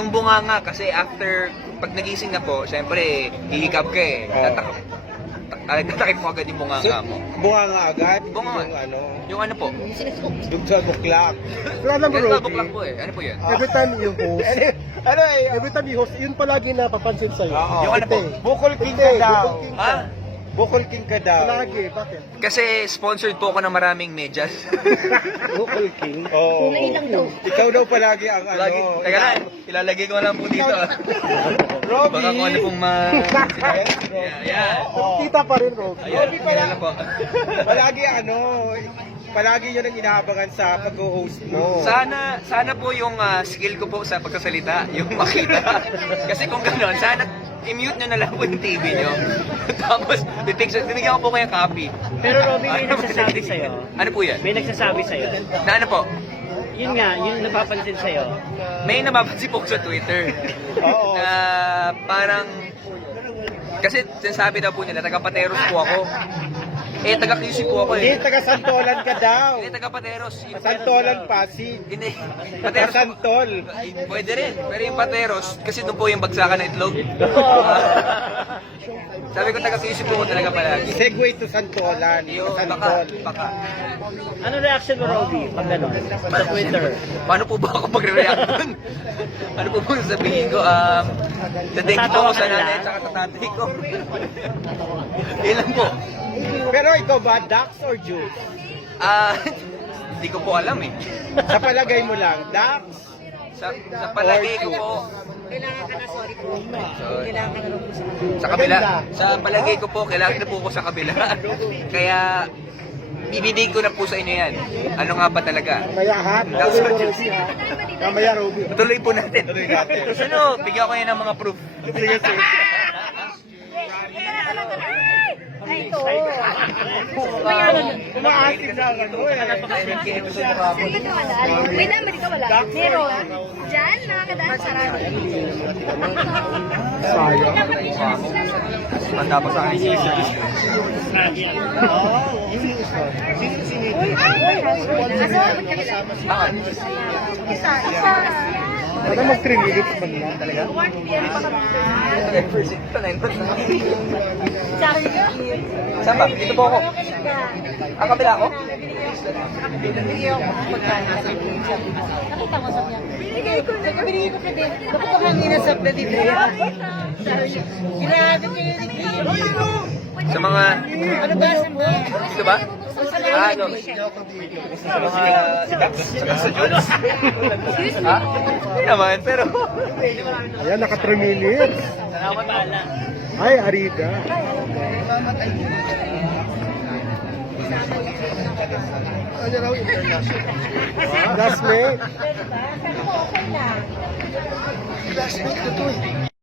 Yung bunganga kasi after, pag nagising na po, syempre, hihikap ka eh. Tatakip mo agad yung bunganga mo. Bunga nga agad? Bunga. Yung ano? Yung ano po? Yung sa buklak. Pero alam mo, Ganun Roby, buklak po eh. Ano po yun? every time you host, Ano eh? every time you host, yun palagi napapansin sa'yo. Oo. Yung ano po? Bukol king Hindi, ka daw. bukol king Ha? Bukol king ka daw. Palagi, bakit? Kasi sponsored po ako ng maraming medyas. Bukol king? Oo. Ikaw daw palagi ang ano. Lagi. Teka lang, ilalagay ko lang po dito. Robby. Baka kung ano pong Yan. Kita pa rin, Roby. Ayan, kilala po. Palagi ano, palagi yun ang inaabangan sa pag-host mo. Sana po yung skill ko po sa pagkasalita, yung makita. Kasi kung gano'n, sana i-mute nyo na lang po yung TV nyo. Tapos, tinigyan ko po kayong copy. Pero Robby, may nagsasabi sa'yo. Ano po yan? May nagsasabi sa'yo. Na ano po? Yun nga, yun napapansin sa'yo. May napapansin po ko sa Twitter. Oo. Na parang, kasi sinasabi daw po nila, taga-Pateros po ako. Eh, taga-QC po ako Hindi, eh. taga-Santolan ka daw. Hindi, taga-Pateros. Santolan Pasig. Hindi, Pateros. Santol. Pwede rin. Pero yung Pateros, kasi doon po yung bagsakan ng itlog. Sabi ko, taga-QC po ko talaga palagi. Segway to Santolan. Yung Santol. baka. Ano reaction mo, Robby, pag gano'n? Sa Twitter. Paano po ba ako magre-react dun? Ano po ba sabihin ko? Dadeng po ako sa nanay at saka sa tatay ko. Ilan po? Pero ikaw ba, Dax or Juice? Hindi ko po alam eh. Sa palagay mo lang, Dax? Sa palagay ko po, Kailangan ka na, sorry po. Kailangan ka na lang po sa sa kabila, sa palagay ko po, kailangan na po ko sa kabila. Kaya, ibibigay ko na po sa inyo yan. Ano nga ba talaga? Mamaya ha, Dax tuloy or mo, Juice? Roby ha. Mamaya, Roby. Tuloy po natin. Tuloy natin. Gusto nyo, bigyan ko yan ng mga proof. Sige, sir. Ay, ito. Umaasin na ako mo eh. Hindi ka wala. May naman, di ka wala. Meron. Diyan, nakakadaan sa radio. Sayang. Manda pa sa akin. Isa. Baka mag-3 minutes man lang. 1 p.m. pa kami. Sa akin yun. Saan ba? Dito po ako. Ang kabila ako? Binigay ako pagkain sa nakita mo sa niya. Binigay ko ka din. Dapat ko kanina sa delivery. Grabe kayo ni Sa mga... Ano ba sa mo? Dito ba? Ano? Sa mga... Saka sa Jules. Ha? Hindi naman, pero... Ayan, naka 3 minutes. Salamat pala. Ay, Arida. Ano raw international? Classmate. Okay lang. Classmate ko to eh.